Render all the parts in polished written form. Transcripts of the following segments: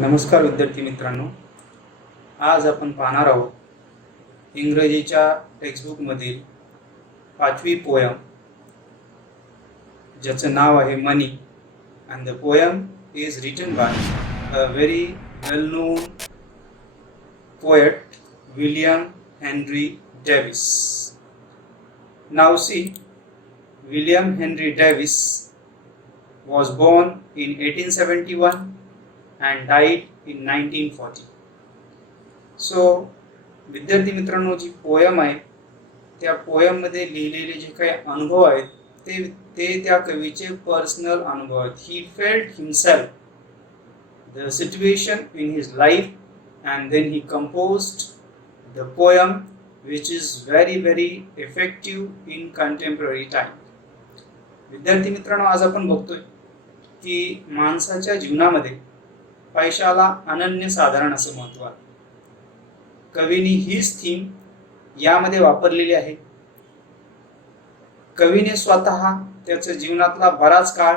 नमस्कार विद्यार्थी मित्रांनो, आज आपण पाहणार आहोत इंग्रजीच्या टेक्स्टबुकमधील 5वी पोयम, ज्याचं नाव आहे money. And the poem is written by a very well known poet William Henry Davis. Now see, William Henry Davis was born in 1871 and died in 1940. So विद्यार्थी मित्रांनो, जी पोयम आहे त्या पोयममध्ये लिहिलेले जे काही अनुभव आहेत ते त्या कवीचे पर्सनल अनुभव आहेत. He felt himself the situation in his life and then he composed the poem which is very very effective in contemporary time. विद्यार्थी मित्रांनो, आज आपण बघतोय की माणसाच्या जीवनामध्ये पैशाला अनन्यसाधारण असं महत्त्व आहे. कवीने हीच थीम यामध्ये वापरलेली आहे. कवीने स्वतः त्याच्या जीवनातला बराच काळ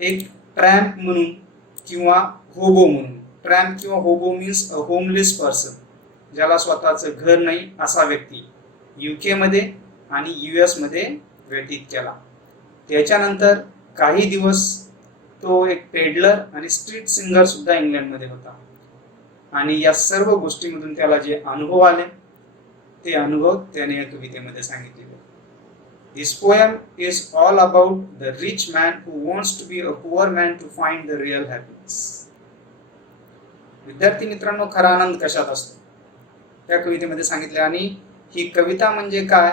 एक ट्रॅम्प म्हणून किंवा होबो म्हणून, ट्रॅम्प किंवा होबो मीन्स अ होमलेस पर्सन, ज्याला स्वतःचं घर नाही असा व्यक्ती, UK मध्ये आणि US मध्ये व्यतीत केला. त्याच्यानंतर काही दिवस तो एक पेडलर आणि स्ट्रीट सिंगर सुद्धा इंग्लंडमध्ये होता. आणि या सर्व गोष्टींमधून त्याला जे अनुभव आले ते अनुभव त्याने या कवितेमध्ये सांगितलेले. This poem is all about the rich man who wants to be a poor man to find the real happiness. विद्यार्थी मित्रांनो, खरा आनंद कशात असतो त्या कवितेमध्ये सांगितले. आणि ही कविता म्हणजे काय,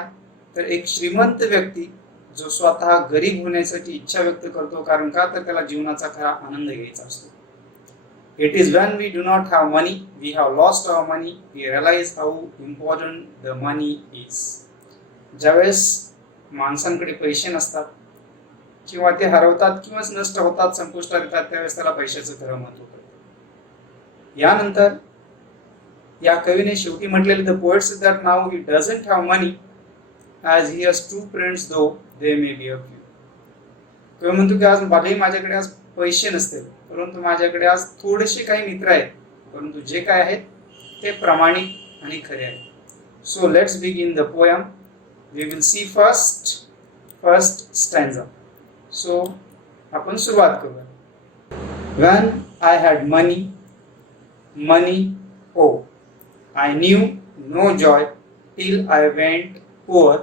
तर एक श्रीमंत व्यक्ती जो स्वतः गरीब होण्यासाठी इच्छा व्यक्त करतो. कारण का, तर त्याला जीवनाचा खरा आनंद घ्यायचा असतो. It is when we do not have money, we have lost our money, we realize how important the money is. ज्यावेळेस माणसांकडे पैसे नसतात किंवा ते हरवतात किंवा नष्ट होतात, संपुष्टात येतात, त्यावेळेस त्याला पैशाचं खरं महत्त्व कळतं. यानंतर या कवीने शेवटी म्हटलेले, the poet sed that now he doesn't have money as he has two friends though they may be a few. कवी म्हणतो की आज भलेही माझ्याकडे आज पैसे नसतील, परंतु माझ्याकडे आज थोडेसे काही मित्र आहेत, परंतु जे काय आहेत ते प्रामाणिक आणि खरे आहेत. So let's begin the poem. We will see first stanza. So आपण सुरुवात करूया. When I had money, oh, I knew no joy till I went poor.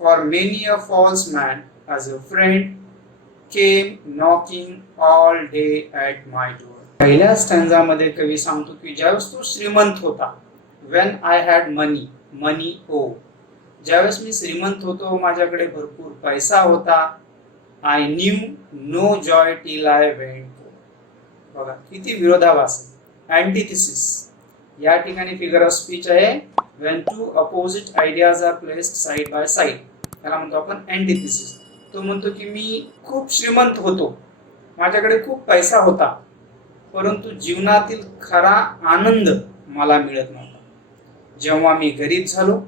For many a false man as a friend came knocking all day at my door. पहिल्या स्टँजामध्ये कवी सांगतो की ज्यावेळेस तो श्रीमंत होता, when I had money, oh, ज्यावेळेस मी श्रीमंत होतो, माझ्याकडे भरपूर पैसा होता, I knew no joy till I went poor. बघा किती विरोधाभास, अँटिथिसिस. या ठिकाणी फिगर ऑफ स्पीच आहे. when two opposite ideas are placed side by side, त्याला म्हणतो आपण अँटिथिसिस. तो म्हणतो की मी खूप श्रीमंत होतो, माझ्याकडे खूप पैसा होता, परंतु जीवनातील खरा आनंद मला मिळत नव्हता. जेव्हा मी गरीब झालो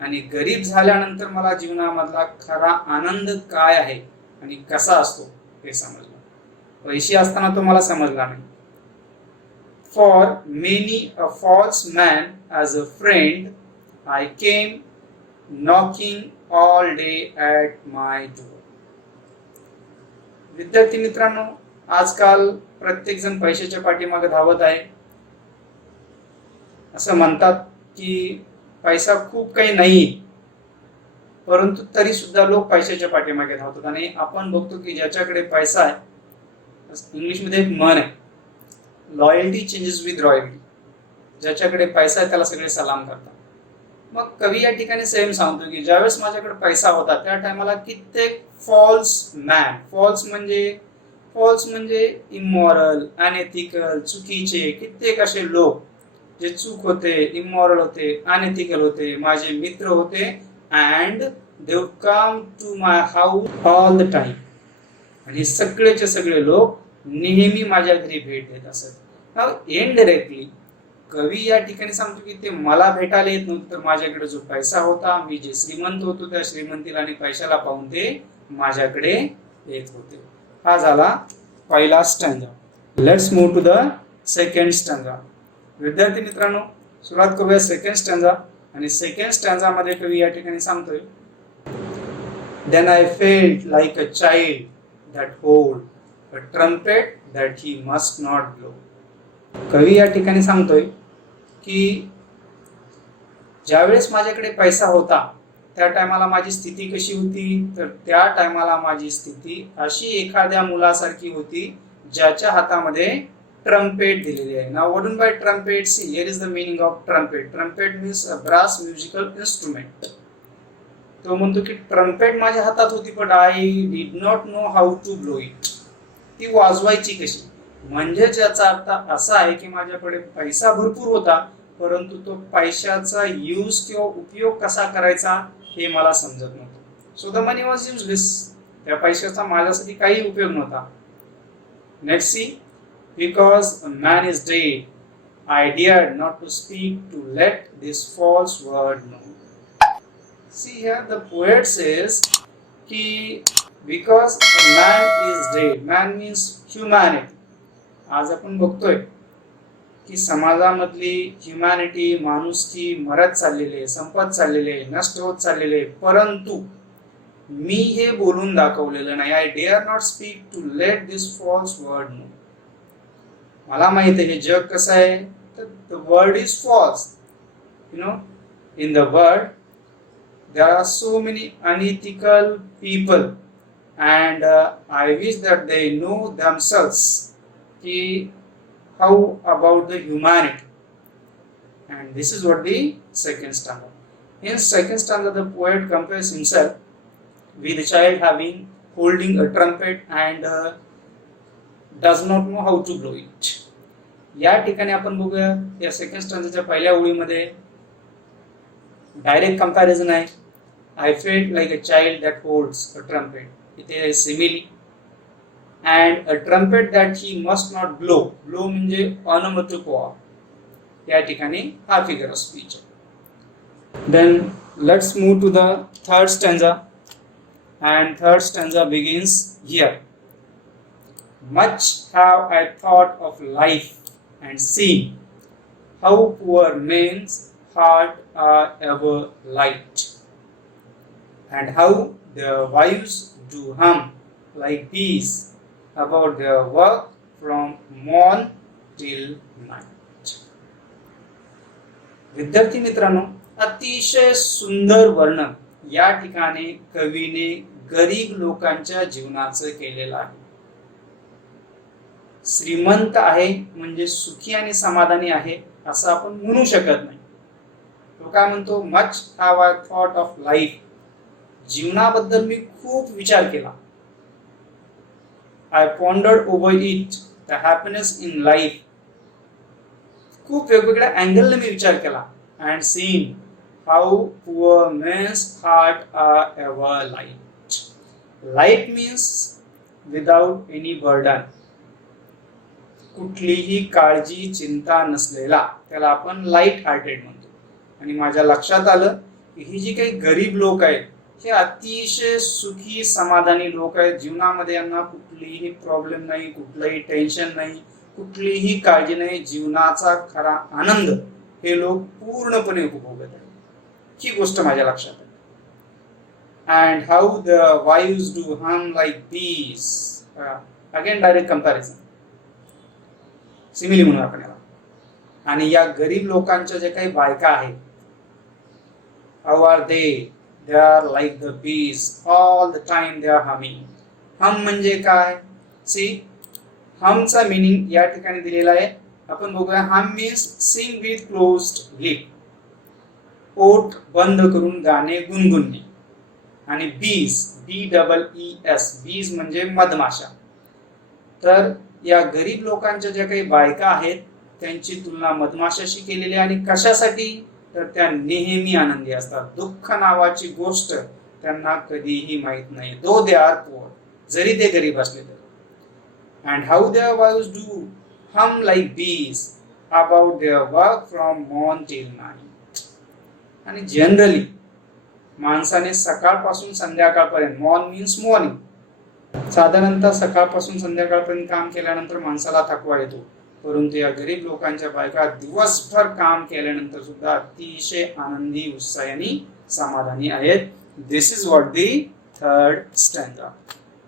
आणि गरीब झाल्यानंतर मला जीवनामधला खरा आनंद काय आहे आणि कसा असतो हे समजलं. पैसे असताना तो मला समजला नाही. For many a false man as a friend, I came knocking all day at my door. विद्यार्थी मित्रांनो, आजकाल प्रत्येक जण पैशाच्या पाठीमागे धावत आहे. असं म्हणतात की पैसा खूप काही नाही, परंतु तरी सुद्धा लोक पैशाच्या पाठीमागे धावतात. आणि आपण बघतो की ज्याच्याकडे पैसा आहे, इंग्लिशमध्ये एक म्हण आहे, लॉयल्टी चेंजेस विथ रॉयल्टी. ज्याच्याकडे पैसा आहे त्याला सगळे सलाम करतात. मग कवी या ठिकाणी सेम सांगतो की ज्यावेळेस माझ्याकडे पैसा होता त्या टायमाला कित्येक फॉल्स मॅन, फॉल्स म्हणजे इमॉरल, अनएथिकल, चुकीचे कित्येक असे लोक जे चूक होते, इमॉरल होते, अनएथिकल होते, माझे मित्र होते. And they would come to my house all the time. आणि सगळेचे सगळे लोक नेहमी माझ्या घरी भेट देत असत. इनडायरेक्टली कवी या ठिकाणी सांगतो की ते मला भेटायला येत नव्हतं, तर माझ्याकडे जो पैसा होता, मी जे श्रीमंत होतो, त्या श्रीमंतीला आणि पैशाला पाहून ते माझ्याकडे येत होते. हा झाला पहिला stanza. Let's move to the second stanza. विद्यार्थी मित्रांनो, सुरुवात करूया सेकंड स्टँजा. आणि सेकंड स्टँजा मध्ये कवी या ठिकाणी सांगतोय, then I felt like a child that hold a trumpet that he must not blow. कवी या ठिकाणी सांगतोय की ज्यावेळेस माझ्याकडे पैसा होता त्या टायमाला माझी स्थिती कशी होती, तर त्या टायमाला माझी स्थिती अशी एखाद्या मुलासारखी होती ज्याच्या हातामध्ये ट्रम्पेट दिलेली आहे. Now what do by trumpet? See here is the meaning of trumpet. Trumpet means a brass musical instrument. तो म्हणतो की ट्रम्पेट माझ्या हातात होती, but I did not know how to blow it. ती वाजवायची कशी? म्हणजे ज्याचा अर्थ असा आहे की माझ्याकडे पैसा भरपूर होता, परंतु तो पैशाचा यूज किंवा उपयोग कसा करायचा हे मला समजत नव्हतं. So the money was useless. त्या पैशाचा माझ्यासाठी काही उपयोग नव्हता. Next see, because a man is dead I dared not to speak to let this false word no. See here the poet says की because a man is dead, man means humanity. आज आपण बघतोय की समाजामधली humanity, माणुसकी मरत चाललेली आहे, संपत चाललेली आहे, नष्ट होत चाललेली आहे. परंतु मी हे बोलून दाखवलेलं नाही. I dare not speak to let this false word no. मला माहित आहे हे जग कसं आहे, तर the word is false. You know, in the world there are so many unethical people and I wish that they know themselves ki how about the humanity. And this is what the second stanza. In second stanza the poet compares himself with a child holding a trumpet and does not know how to blow it. या ठिकाणी आपण बघूया या second स्टँजाच्या पहिल्या ओळीमध्ये direct comparison आहे. I felt like a child that holds a trumpet. It is a simile. And a trumpet that he must not blow. Blow म्हणजे onomatopoeia. या ठिकाणी हा फिगर ऑफ स्पीच आहे. Then let's move to the third stanza. And third stanza begins here. Much have I thought of life and seen how poor men's heart are ever light. And how their wives do hum like bees about their work from morn till night. विद्यार्थी मित्रांनो, अतिशय सुंदर वर्णन या ठिकाणी कवीने गरीब लोकांच्या जीवनाचं केलेलं आहे. श्रीमंत आहे म्हणजे सुखी आणि समाधानी आहे असं आपण म्हणू शकत नाही. तो काय म्हणतो, much have I thought of life. जीवनाबद्दल मी खूप विचार केला. I pondered over it the happiness in life. खूप वेगवेगळ्या अँगलने मी विचार केला. And seen how poor men's heart are ever light. Light means without any burden. कुठलीही काळजी चिंता नसलेला, त्याला आपण लाईट हार्टेड म्हणतो. आणि माझ्या लक्षात आलं की ही जी काही गरीब लोक आहेत हे अतिशय सुखी समाधानी लोक आहेत. जीवनामध्ये यांना कुठलीही प्रॉब्लेम नाही, कुठलंही टेन्शन नाही, कुठलीही काळजी नाही. जीवनाचा खरा आनंद हे लोक पूर्णपणे उपभोगत आहेत. ही गोष्ट माझ्या लक्षात आहे. And how the wives do hum like bees. Again direct comparison, simile म्हणून आपण याला. आणि या गरीब लोकांच्या जे काही बायका आहेत, how are they? They are like the bees. All the time they are humming. Hum म्हणजे काय? See, hum चा meaning या ठिकाणी दिलेला आहे. आपण बघूया. Hum means sing with closed lip. पोट बंद करून गाणे गुणगुणणे. आणि bees, B-E-E-S, bees म्हणजे मधमाशा. तर या गरीब लोकांच्या ज्या काही बायका आहेत त्यांची तुलना मधमाशाशी केलेली आहे. आणि कशासाठी? तर त्या नेहमी आनंदी असतात. दुःख नावाची गोष्ट त्यांना कधीही माहित नाही. दो दे आर पुअर, जरी ते गरीब असले तरी. And how their wives do hum like bees about their work from morn till night. आणि जनरली माणसाने सकाळपासून संध्याकाळपर्यंत, मॉर्न मीन्स मॉर्निंग, साधारणतः सकाळपासून संध्याकाळपर्यंत काम केल्यानंतर माणसाला थकवा येतो, परंतु या गरीब लोकांच्या बायका दिवसभर काम केल्यानंतर सुद्धा अतिशय आनंदी, उत्साहाने, समाधानी आहेत. This is what the third stanza.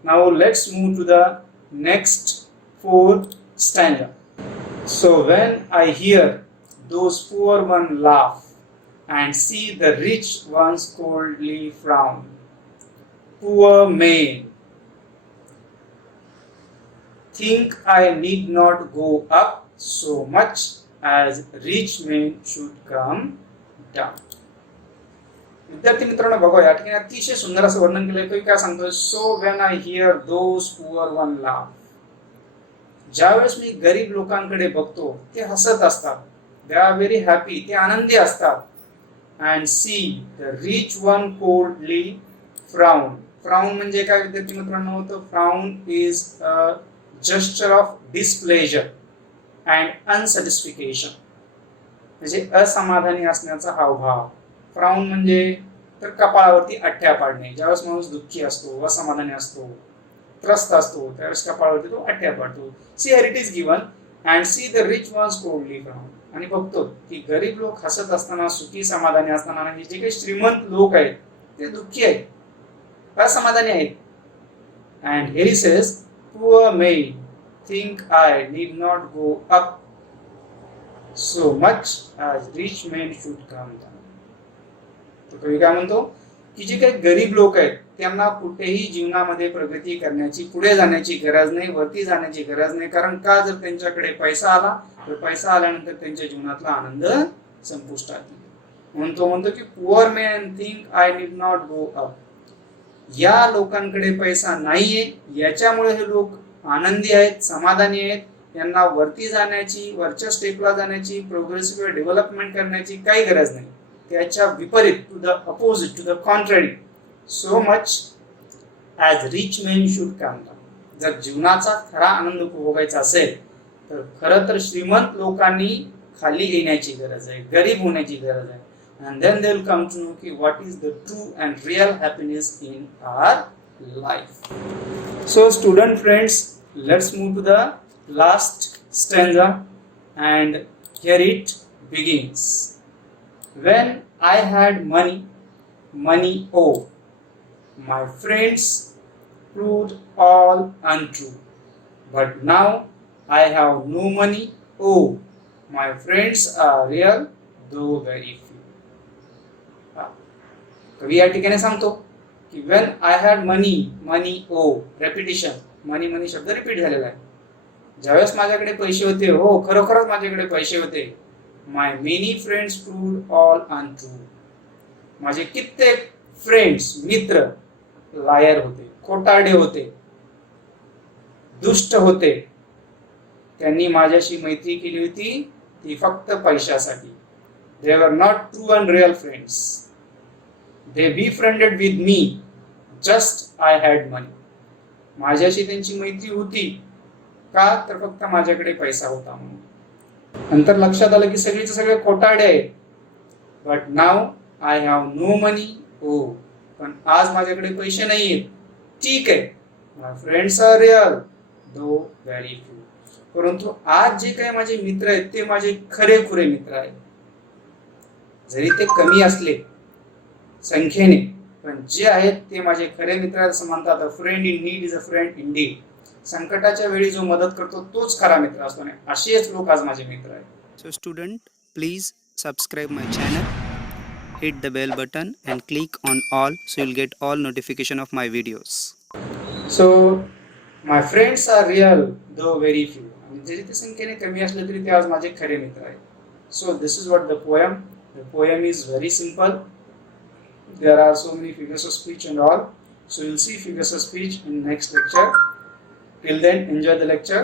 Now let's move to the next fourth stanza. So when I hear those poor ones laugh and see the rich ones coldly frown, poor men think I need not go up so much as rich men should come down. विद्यार्थी मित्रांनो बघा, या ठिकाणी अतिशय सुंदर असं वर्णन केलंय. कवी काय सांगतोय? So when I hear those poor one laugh. ज्यावेळेस मी गरीब लोकांकडे बघतो, ते हसत असतात. दे आर व्हेरी हॅपी, ते आनंदी असतात. And see the rich one coldly frown. Frown म्हणजे काय विद्यार्थी मित्रांनो? तर frown is a gesture of displeasure and unsatisfaction, म्हणजे असमाधानी असण्याचा हावभाव. फ्राउन म्हणजे तर कपाळावरती अट्ट्या पाडणे. ज्यावेळेस माणूस दुःखी असतो, असमाधानी असतो, त्रस्त असतो, त्यावेळेस कपाळावरती तो अट्ट्या पाडतो. See here it is given and see the rich ones coldly frown. आणि बघतो की गरीब लोक हसत असताना, सुखी समाधानी असताना, आणि जे काही श्रीमंत लोक आहेत ते दुःखी आहेत, असमाधानी आहेत. And here he says poor main think I need not go up so much as rich men should come down. तो कवी काय म्हणतो की जे काही गरीब लोक आहेत त्यांना कुठेही जीवनामध्ये प्रगती करण्याची, पुढे जाण्याची गरज नाही, वरती जाण्याची गरज नाही. कारण का? जर त्यांच्याकडे पैसा आला तर पैसा आल्यानंतर त्यांच्या जीवनातला आनंद संपुष्टात येईल. म्हणून तो म्हणतो की poor man think I need not go up. या लोकांकडे पैसा नाहीये, याच्यामुळे हे लोक आनंदी आहेत, समाधानी आहेत. यांना वरती जाण्याची, वरच्या स्टेपला जाण्याची, प्रोग्रेसिव्ह डेव्हलपमेंट करण्याची काही गरज नाही. त्याच्या विपरीत, to the opposite, to the contrary, so much as rich men should come down. जर जीवनाचा खरा आनंद उपभोगायचा असेल तर खरं तर श्रीमंत लोकांनी खाली येण्याची गरज आहे, गरीब होण्याची गरज आहे. and then they will come to know ki what is the true and real happiness in our life. So student friends, let's move to the last stanza, and here it begins. When I had money, money oh, my friends proved all untrue, but now I have no money oh, my friends are real though very few. कवी या ठिकाणी सांगतो की when I had money, money O, repetition, money money शब्द repeat झालेला आहे. ज्यावेळेस माझ्याकडे पैसे होते, हो खरोखरच माझ्याकडे पैसे होते, my many friends proved all untrue. माझे कित्येक फ्रेंड्स, मित्र लायर होते, खोटारडे होते, दुष्ट होते. त्यांनी माझ्याशी मैत्री केली होती ती फक्त पैशासाठी. They were not true and real friends. They befriended with me just I had money. माझ्याशी त्यांची मैत्री होती का? तर फक्त माझ्याकडे पैसा होता म्हणून. नंतर लक्षात आलं की सगळेचे सगळे खोटारडे आहेत. But now I have no money O, पण आज माझ्याकडे पैसे नाहीयेत. ठीक आहे, my friends are real though very few. परंतु आज जे काही माझे मित्र आहेत ते माझे खरेखुरे मित्र आहेत. जरी ते कमी असले संख्येने, पण जे आहेत ते माझे खरे मित्र. असं म्हणतात, अ friend in need is a friend in deed. संकटाच्या वेळी जो मदत करतो तोच खरा मित्र असतो. नाही, असेच लोक आज माझे मित्र आहेत. So student, please subscribe my channel, hit the bell button and click on all so you'll get all notification of my videos. So my friends are real though very few. आणि जरी ते संख्येने कमी असले तरी ते आज माझे खरे मित्र आहेत. So this is what the poem. The poem is very simple. There are so many figures of speech and all. So you'll see figures of speech in next lecture. Till then, enjoy the lecture.